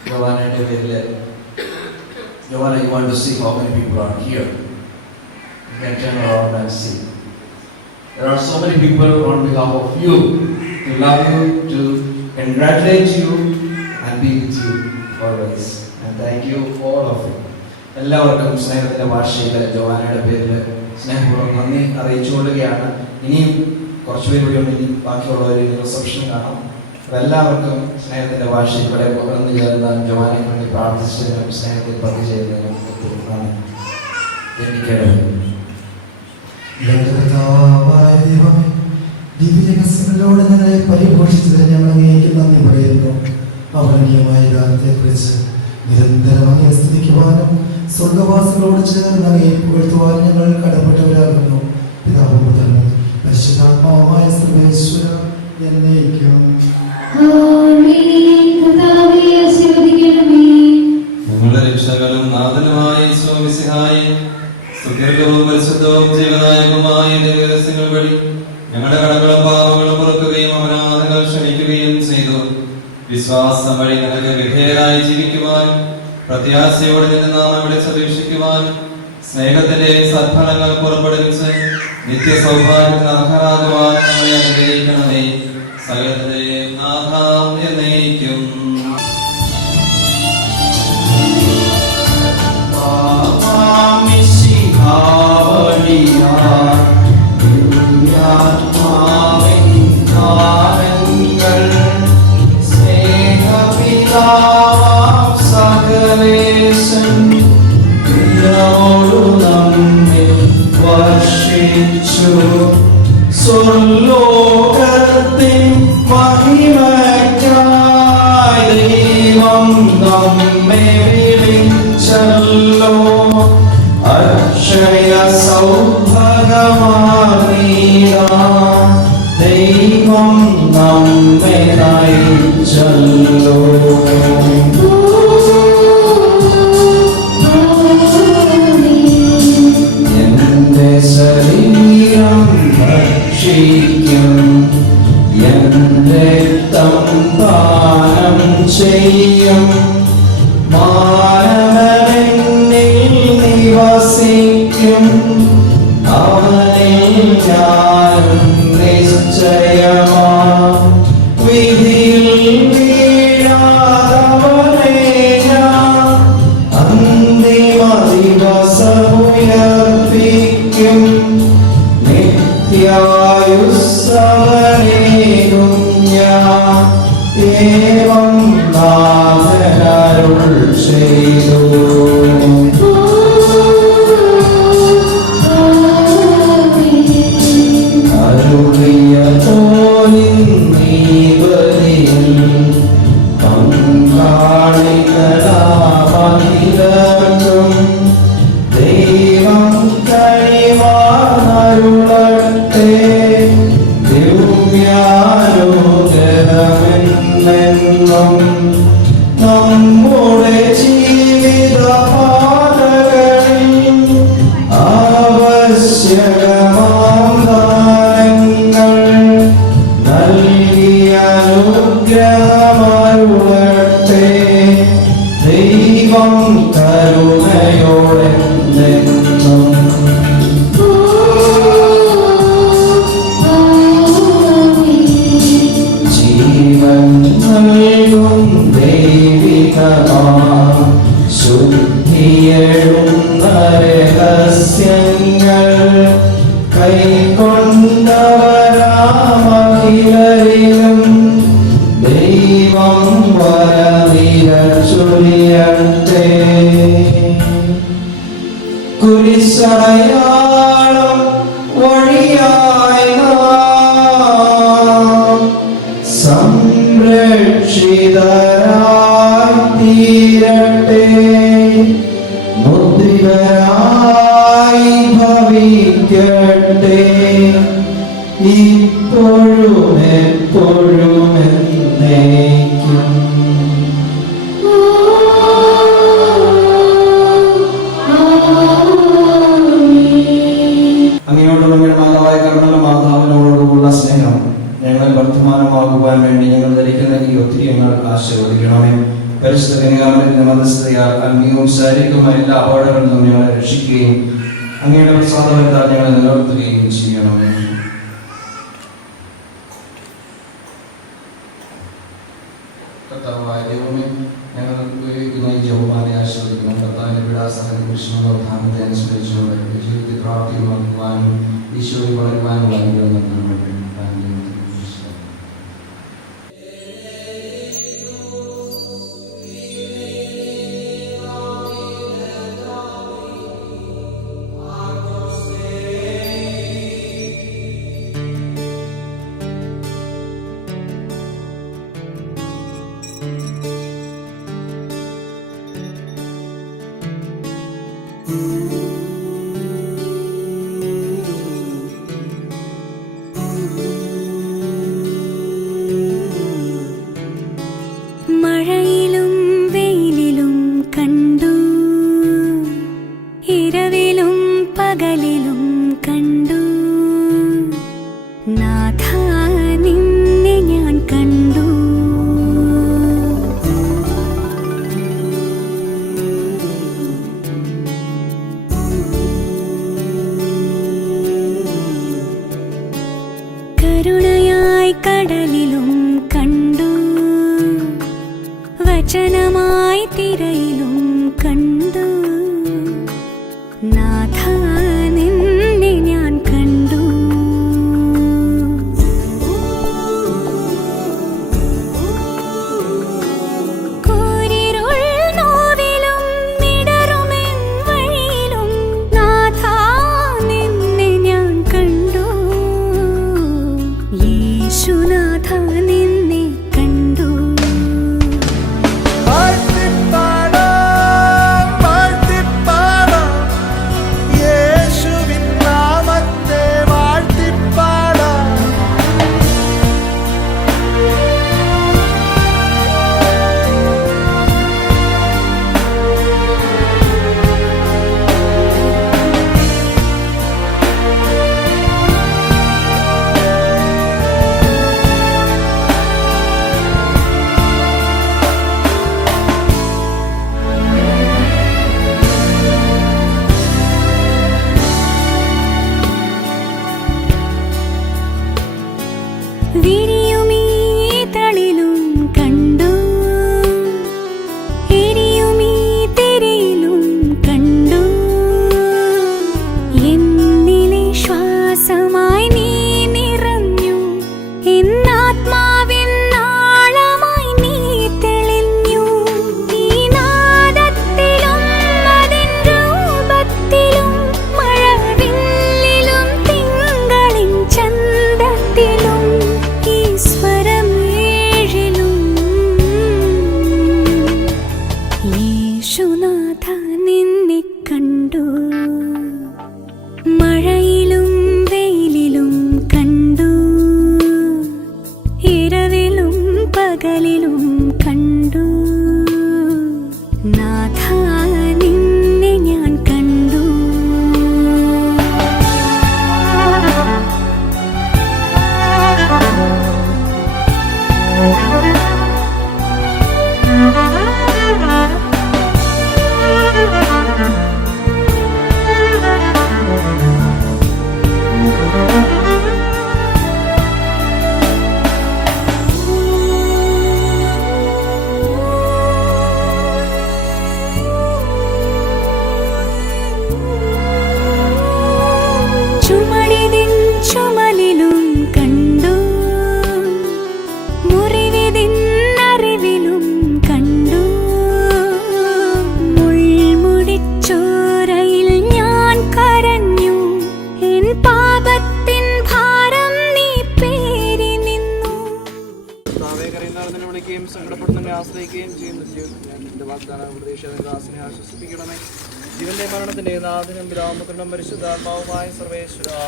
ജോവാനയുടെ പേരിൽ Joanna, you want to see how many people are here? You can turn around and see. There are so many people on behalf of you to love you, to congratulate you and be with you always. And thank you all of you. എല്ലാവർക്കും സ്നേഹത്തിന്റെ ഭാഷയിൽ ജോവാനയുടെ പേരിൽ സ്നേഹപൂർവ്വം നന്ദി അറിയിച്ചുകൊള്ളുകയാണ്. ഇനിയും കുറച്ചുപേർ കൂടി ഉണ്ട്, ഇനി ബാക്കിയുള്ളവർ റിസപ്ഷൻ കാണാം. എല്ലാവർക്കും സ്നേഹത്തിന്റെ ഭാഷയിൽ ഇവിടെ പകർന്നു ചേർന്ന ജോവാനയ്ക്ക് വേണ്ടി പ്രാർത്ഥിച്ചതിനും സ്നേഹത്തിൽ പങ്കുചേരുന്നതിനും ദിവ്യരഹസ്യങ്ങളിലൂടെ ഞങ്ങളെ പരിപോഷിച്ചതിന് ഞങ്ങൾ അങ്ങേക്ക് നന്ദി പറയുന്നു. അവർണീയമായ ഗാനത്തെക്കുറിച്ച് നിരന്തരം അങ്ങയെ സ്തുതിക്കുവാനും സ്വർഗവാസികളോട് ചേർന്ന് അങ്ങയെ പുകഴ്ത്തുവാനും ഞങ്ങൾ കടപ്പെട്ടവരാകുന്നു. പിതാവും പുത്രനും പരിശുദ്ധാത്മാവുമായ സർവേശ്വര എന്നേക്കും. ഞങ്ങളുടെ രക്ഷകനും നാഥനുമായ ഈശോ മിശിഹായെ സുദീർഘവും പരിശുദ്ധവും ജീവദായകവുമായ ദിവ്യരഹസ്യങ്ങൾ വഴി ഞങ്ങളുടെ കടങ്ങളും പാപങ്ങളും പൊറുക്കുകയും അപരാധങ്ങൾ ക്ഷമിക്കുകയും ചെയ്തു. വിശ്വാസം വഴി നിനക്ക് വിധേയരായി ജീവിക്കുവാനും പ്രത്യാശയോടെ നിന്ന് നാം വിളിച്ചപേക്ഷിക്കുവാനും സ്നേഹത്തിന്റെ സദ്ഫലങ്ങൾ പുറപ്പെടുവിച്ച് നിത്യ സൗഭാഗ്യത്തിന് അർഹരാകുവാനും നമ്മളെ അനുഗ്രഹിക്കണമേ. സകലത്തെ നാഥാം എന്നേക്കും. സ്വർലോകത്തിൻ മഹിമയ്ക്കായി ദൈവം നമ്മെ വിളിച്ചല്ലോ. അക്ഷയ സൗഭാഗ്യമാർന്നീടാൻ ദൈവം നമ്മെ നയിച്ചല്ലോ. എന്റെ ശരീരം ഭക്ഷിക്കും, എന്റെ തമ്പാനം ചെയ്യും, മാനവനെന്നിൽ നിവസിക്കും, അവനിൽ ഞാനും നിശ്ചയമാ. വിധിയിൽ വീഴാതവനെ ഞാൻ അന്തിമ ദിവസമുയർപ്പിക്കും. നിത്യായുസ്സവനേകും ഞാൻ ഏവം നാഥനരുൾ ചെയ്തു. അരുളിയ തോന്നിൽ പങ്കാളികളാമഹിതർക്കും ദൈവം കൈമാറുളട്ടെ. ദിവ്യാനുഗ്രഹമെന്നെന്നും നമ്മുടെ ജീവിതപാതകളിൽ ആവശ്യകമാം ദാനങ്ങൾ നൽകി അനുഗ്രഹമരുളട്ടെ. ദൈവം കരുണയോടെ നിന്നും ജീവൻ നൽകും ദൈവികമാം ശുദ്ധിയെഴുന്ന രഹസ്യങ്ങൾ കൈക്കൊണ്ടവരാമഖിലരിലും ദൈവം വരനിര ചൊരിയട്ടെ. കുരിശടയാളം വഴിയായി നാം സംരക്ഷിതരായി തീരട്ടെ. മുദ്രിതരായി ഭവിക്കട്ടെ. ഇപ്പോഴും എപ്പോഴും എന്നേക്കും. അങ്ങയോടുള്ള മാതാവായ കരുണയുള്ള മാതാവിനോടുള്ള സ്നേഹം ഞങ്ങൾ വർത്തമാനമാകുവാൻ വേണ്ടി ഞങ്ങൾ ധരിക്കുന്ന ഈ ഒത്തിരി ഞങ്ങൾ ആശീർവദിക്കണമേ. പരിശുദ്ധ കന്യകാമറിയത്തിന്റെ മധ്യസ്ഥതയാൽ ആത്മീയവും ശാരീരികവുമായ എല്ലാ അപകടങ്ങളിൽ നിന്നും ഞങ്ങളെ രക്ഷിക്കുകയും അങ്ങയുടെ പ്രസാദവത്താൽ ഞങ്ങളെ നിലനിർത്തുകയും ചെയ്യണമേ. കർത്താവായ ദൈവമേ, ഞങ്ങൾ ഉപയോഗിക്കുന്ന ഈ ജപമാലയെ ആശീർവദിക്കണം. കർത്താവിന്റെ പീഡാസഹന കുരിശിനുള്ള ഉദ്ധാനത്തെ അനുസ്മരിച്ചുകൊണ്ട് ജീവിതത്തിൽ പ്രാപ്തിയുമാക്കുവാനും ഈശോയിൽ വളരുവാനുള്ള അനുഗ്രഹം നൽകണം. മഴയിലും വെയിലിലും കണ്ടു, ഇരവിലും പകലിലും കണ്ടു, നാഥ നിന്നെ ഞാൻ കണ്ടു. കരുണയായി കടലിലും കണ്ടു, വചനമായി തിരയിലും കണ്ടു, നാഥ നിന്നെ ഞാൻ കണ്ടു. കൂരിരുൾ നോവിലും മിടറുമെൻ വഴിയിലും നാഥ നിന്നെ ഞാൻ കണ്ടു. യേശുനാഥ നിന്നെ കണ്ടു. വിരിയുമീ തളിലും കണ്ടു, എരിയുമീ തിരയിലും കണ്ടു, എന്നിലെ ശ്വാസമായി നീ നിറഞ്ഞു, എന്നാത്മാവിൻ നാളമായി നീ തെളിഞ്ഞു. ഈ നാദത്തിലും അതിൻ രൂപത്തിലും മഴവില്ലിലും തിങ്കളിൻ ചന്തത്തിലും യേശുനാഥ നിന്നെ കണ്ടു. മഴയിലും വെയിലിലും കണ്ടു, ഇരവിലും പകലിലും കണ്ടു, നാഥ നിന്നെ ഞാൻ കണ്ടു. ചുമടിതിൻ ചുമലിലും കണ്ടു, മുറിവിതിൻ അറിവിലും കണ്ടു, മുൾമുടിച്ചോരയിൽ ഞാൻ കരഞ്ഞു, എൻ പാപത്തിൻ ഭാരം നീ പേരി നിന്നു. വിളിക്കുകയും സങ്കടപ്പെടുന്നതിനെ ആശ്രയിക്കുകയും ചെയ്യുന്നു. എന്റെ വാഗ്ദാന പ്രതീക്ഷാസിനെ ആശ്വസിപ്പിക്കണമേ. ജീവന്റെ മരണത്തിന്റെ നാഥനും പിതാമക്കളും പരിശുദ്ധാത്മാവുമായ സർവേശ്വരാ,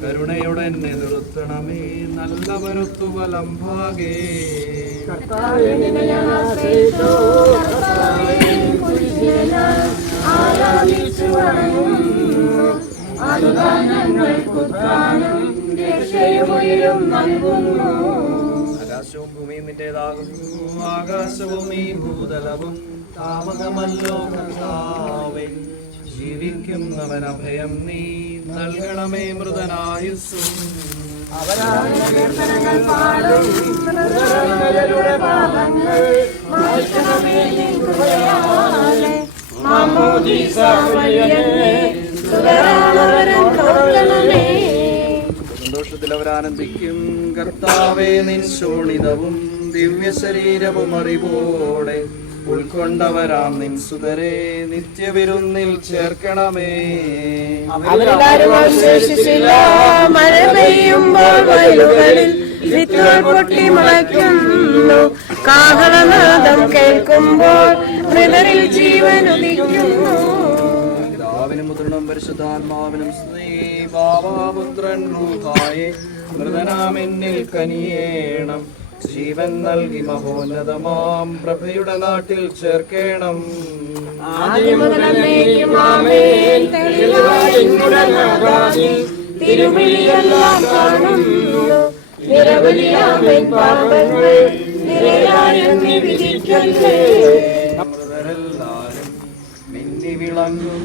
കരുണയോടെ എന്നെ നിർത്തണമേ. നല്ല വരുത്തു വലം ഭാഗേ ആരാധിച്ചു ജീവനും നൽകുന്നു. ആകാശവും ഭൂമിയും നിന്റേതാകുന്നു, ആകാശവും ഈ ഭൂതലവും താമകമല്ലോ കർത്താവേ. ജീവിക്കുന്നവൻ അഭയം നീ നൽകണമേ മൃതനായുസ്സും. കീർത്തനങ്ങൾ പാടും മൃതരുടെ പാപങ്ങൾ മായ്ക്കണമേ നിൻ കൃപയാലെ. മാമോദീസ വഴിയേ സുതരാണവരൻ തോൽക്കണമേ. സന്തോഷത്തിൽ അവരാനന്ദിക്കും കർത്താവേ, നിൻ ശോണിതവും ദിവ്യ ശരീരവും അറിവോടെ ഉൾക്കൊണ്ടവരാം നിൻ സുതരെ നിത്യവിരുന്നിൽ ചേർക്കണമേ. അവരാരും അവശേഷിച്ചില്ല. മഴ പെയ്യുമ്പോൾ വയലുകളിൽ വിത്തുകൾ പൊട്ടി മുളയ്ക്കുന്നു. കാഹളനാദം കേൾക്കുമ്പോൾ മൃതരിൽ ജീവൻ ഉദിക്കുന്നു. പിതാവിനും പുത്രനും പരിശുദ്ധാത്മാവിനും സ്തുതി. ബാബാപുത്രൻ റൂഹായേ മൃതനാമെന്നിൽ കനിയേണം. ജീവൻ നൽകി മഹോന്നതമാം പ്രഭയുടെ നാട്ടിൽ ചേർക്കേണം. തിരുവിളിയെല്ലാം കാണുന്നു. നിരവധിയാമൻ പാപങ്ങൾ നിരയായും വിധിക്കല്ലേ. മൃതരെല്ലാരും മിന്നി വിളങ്ങും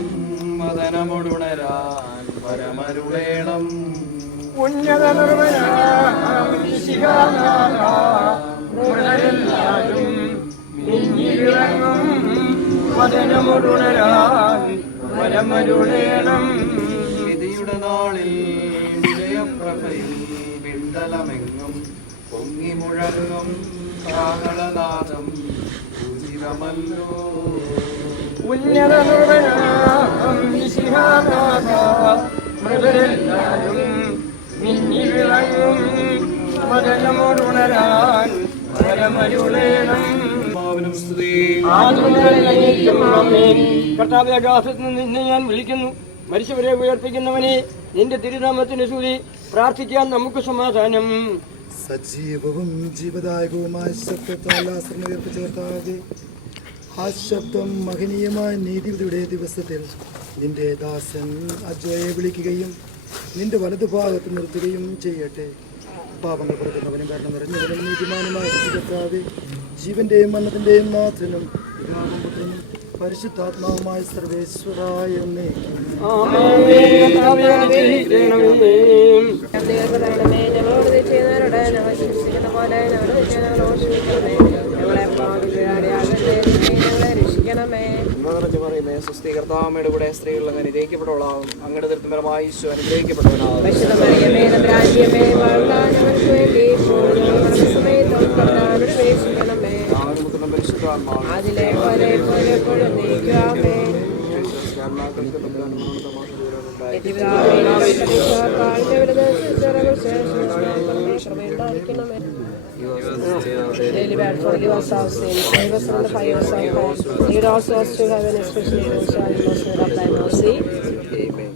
മദനമൊടുണരാൻ പരമരുളേണം. ഉന്നത മൃതരെല്ലാരും മിന്നി വിളങ്ങും വദനമുണരാൻ പരമരുളേണം. വിധിയുടെ നാളിൽ വിജയപ്രഭയിൽ വിണ്ടലമെങ്ങും പൊങ്ങി മുഴങ്ങും കാഹളനാദം ഉചിതമല്ലോ. ഉന്നത മൃതരെല്ലാരും മിന്നി വിളങ്ങും വദനമുണരാൻ പരമരുളേണം. കർത്താവേ, ആകാശത്ത് നിന്ന് ഞാൻ വിളിക്കുന്നു. മരിച്ചവരെ ഉയർപ്പിക്കുന്നവനെ, നിന്റെ തിരുനാമത്തിന് സ്തുതി. പ്രാർത്ഥിക്കാൻ നമുക്ക് സമാധാനം. സജീവവും ജീവദായകവുമായ ശബ്ദത്താൽ ആശ്രമം ഉയർപ്പിച്ച കർത്താവേ, ആ ശബ്ദം മഹനീയമായ നീതിയുടെ ദിവസത്തിൽ നിന്റെ ദാസൻ അജയെ വിളിക്കുകയും നിന്റെ വലതുഭാഗത്ത് നിർത്തുകയും ചെയ്യട്ടെ. പാപങ്ങൾ പുറത്തുന്നവനും കാരണം നിറഞ്ഞവനും നീതിമാനുമായ കർത്താവേ, ജീവന്റെയും മരണത്തിന്റെയും നാഥനും പിതാവും പുത്രനും പരിശുദ്ധാത്മാവുമായ സർവേശ്വരായ സ്വസ്ഥീകർത്താമയുടെ കൂടെ സ്ത്രീകൾ അങ്ങ് അനുഗ്രഹിക്കപ്പെട്ടവളാകും. അങ്ങയുടെ ദൃഢപരമായി Isho അനുഗ്രഹിക്കപ്പെട്ടവനാകും. Daily bread, forgive us our sins, save us from the fires of hell. Lead our souls to heaven, especially those who are in most need of thy mercy. Amen.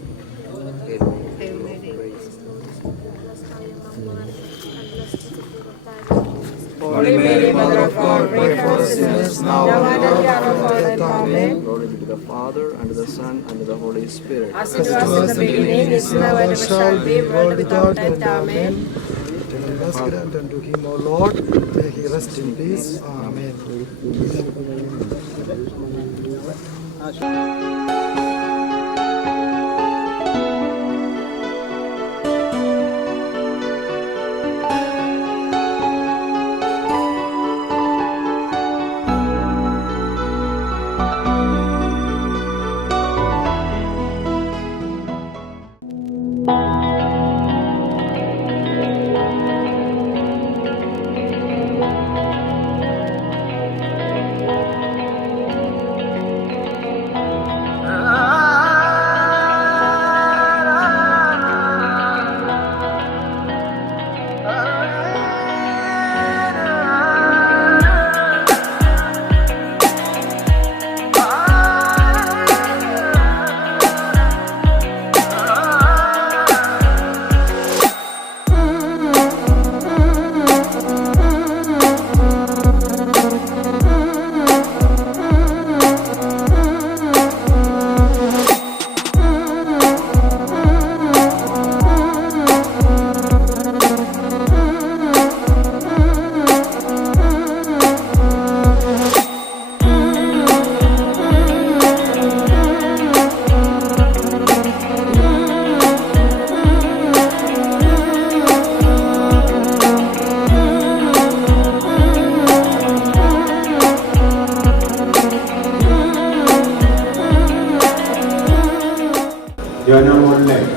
Holy Mary, Mother of God, pray for us sinners now and at the hour of our death. Amen. Glory be to the Father, and to the Son, and to the Holy Spirit. As it was in the beginning, is now, and ever shall be, world without end. Amen. Let's grant unto him, O Lord, may he rest in peace. Amen.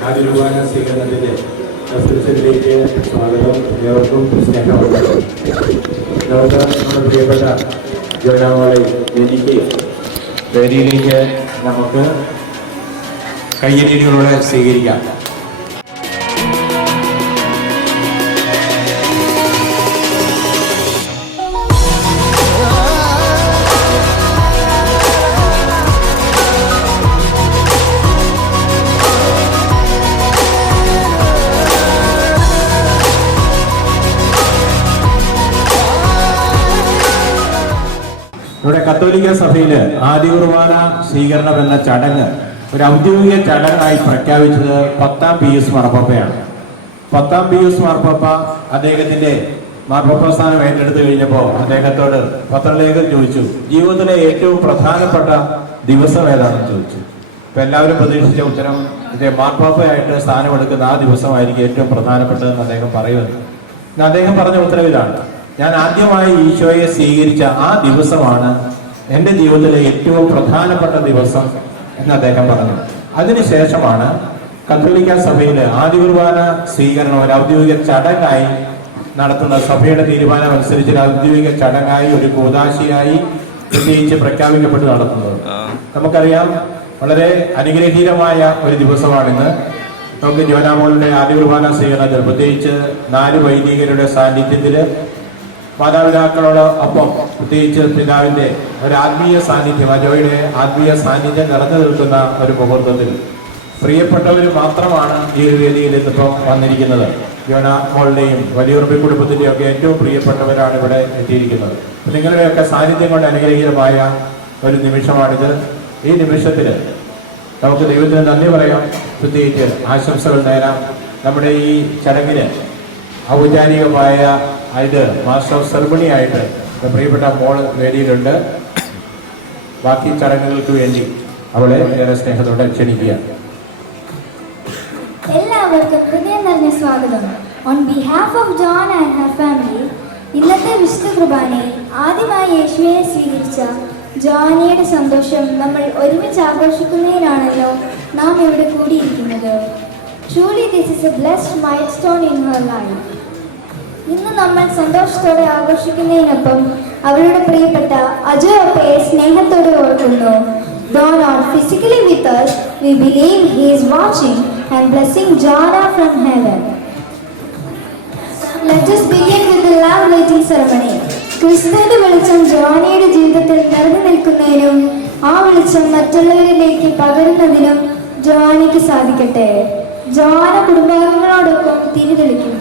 ആദ്യ കുർബാന സ്വീകരണത്തിൻ്റെ സദസ്സിലേക്ക് സ്വാഗതം. ഏവർക്കും സ്നേഹമുണ്ട്. നമുക്ക് നമ്മുടെ പ്രിയപ്പെട്ട ജോനാമോളെ വേദിയിലേക്ക് നമുക്ക് കയ്യടികളോടെ സ്വീകരിക്കാം. ഇവിടെ കത്തോലിക്ക സഭയിൽ ആദ്യ കുർബാന സ്വീകരണം എന്ന ചടങ്ങ് ഒരു ഔദ്യോഗിക ചടങ്ങായി പ്രഖ്യാപിച്ചത് 10-ാം പീയൂസ് മാർപ്പാപ്പയാണ്. 10-ാം പീയൂസ് മാർപ്പാപ്പ അദ്ദേഹത്തിന്റെ മാർപ്പാപ്പ സ്ഥാനം ഏറ്റെടുത്തു കഴിഞ്ഞപ്പോൾ അദ്ദേഹത്തോട് പത്രലേഖകൻ ചോദിച്ചു, ജീവിതത്തിലെ ഏറ്റവും പ്രധാനപ്പെട്ട ദിവസം ഏതാണെന്ന് ചോദിച്ചു. അപ്പൊ എല്ലാവരും പ്രതീക്ഷിച്ച ഉത്തരം മാർപ്പാപ്പയായിട്ട് സ്ഥാനമെടുക്കുന്ന ആ ദിവസമായിരിക്കും ഏറ്റവും പ്രധാനപ്പെട്ടതെന്ന് അദ്ദേഹം പറയുന്നത്. അദ്ദേഹം പറഞ്ഞ ഉത്തരം ഇതാണ്: ഞാൻ ആദ്യമായി ഈശോയെ സ്വീകരിച്ച ആ ദിവസമാണ് എൻ്റെ ജീവിതത്തിലെ ഏറ്റവും പ്രധാനപ്പെട്ട ദിവസം എന്ന് അദ്ദേഹം പറഞ്ഞു. അതിനുശേഷമാണ് കത്തോലിക്ക സഭയിൽ ആദ്യ കുർബാന സ്വീകരണം ഒരു ഔദ്യോഗിക ചടങ്ങായി നടത്തുന്ന സഭയുടെ തീരുമാനം അനുസരിച്ച് ഔദ്യോഗിക ചടങ്ങായി ഒരു കൂദാശയായി പ്രത്യേകിച്ച് പ്രഖ്യാപിക്കപ്പെട്ട് നടത്തുന്നത്. നമുക്കറിയാം, വളരെ അനുഗ്രഹീതമായ ഒരു ദിവസമാണിന്ന്. നമുക്ക് ജോനാമോളുടെ ആദ്യ കുർബാന സ്വീകരണത്തിൽ പ്രത്യേകിച്ച് 4 വൈദികരുടെ സാന്നിധ്യത്തിൽ മാതാപിതാക്കളോട് ഒപ്പം പ്രത്യേകിച്ച് പിതാവിന്റെ ഒരു ആത്മീയ സാന്നിധ്യം, അജോയുടെ ആത്മീയ സാന്നിധ്യം നിറഞ്ഞു നിൽക്കുന്ന ഒരു മുഹൂർത്തത്തിൽ പ്രിയപ്പെട്ടവർ മാത്രമാണ് ഈ ഒരു വേദിയിൽ ഇന്നിപ്പോൾ വന്നിരിക്കുന്നത്. ജോനാമോളുടെയും വലിയുറമ്പി കുടുംബത്തിന്റെയും ഒക്കെ ഏറ്റവും പ്രിയപ്പെട്ടവരാണ് ഇവിടെ എത്തിയിരിക്കുന്നത്. നിങ്ങളുടെയൊക്കെ സാന്നിധ്യം കൊണ്ട് അനുഗ്രഹീതമായ ഒരു നിമിഷമാണിത്. ഈ നിമിഷത്തിൽ നമുക്ക് ദൈവത്തിന് നന്ദി പറയാം, പ്രത്യേകിച്ച് ആശംസകൾ നേരാം. നമ്മുടെ ഈ ചടങ്ങിന് ഔപചാരികമായ മാസ്റ്റർ ഓഫ് സെറമണി ആയിട്ട് പ്രിയപ്പെട്ട മോള് വേദിയിലുണ്ട്. ബാക്കി ചടങ്ങുകൾക്ക് വേണ്ടി അവളെ ഏറെ സ്നേഹത്തോടെ ക്ഷണിക്കുക. എല്ലാവർക്കും ഹൃദയം നിറഞ്ഞ സ്വാഗതം. On behalf of John and her family, ഇന്നത്തെ വിശുദ്ധ കുർബാനയിൽ ആദ്യമായി യേശുവിനെ സ്വീകരിച്ച ജോനിയുടെ സന്തോഷം നമ്മൾ ഒരുമിച്ച് ആഘോഷിക്കുന്നതിനാണല്ലോ നാം ഇവിടെ കൂടിയിരിക്കുന്നത്. Truly this is a blessed milestone in her life. ഇന്ന് നമ്മൾ സന്തോഷത്തോടെ ആഘോഷിക്കുന്നതിനൊപ്പം അവരുടെ പ്രിയപ്പെട്ട അജോ അപ്പയെ സ്നേഹത്തോടെ ഓർക്കുന്നു. Though not physically with us, we believe he is watching and blessing Jana from heaven. Let us begin with the love lighting ceremony. ക്രിസ്തുവിന്റെ വെളിച്ചം ജോനയുടെ ജീവിതത്തിൽ നിറഞ്ഞു നിൽക്കുന്നതിനും ആ വെളിച്ചം മറ്റുള്ളവരിലേക്ക് പകരുന്നതിനും ജോനയ്ക്ക് സാധിക്കട്ടെ. ജോന കുടുംബാംഗങ്ങളോടൊപ്പം തിരിതെളിക്കുന്നു.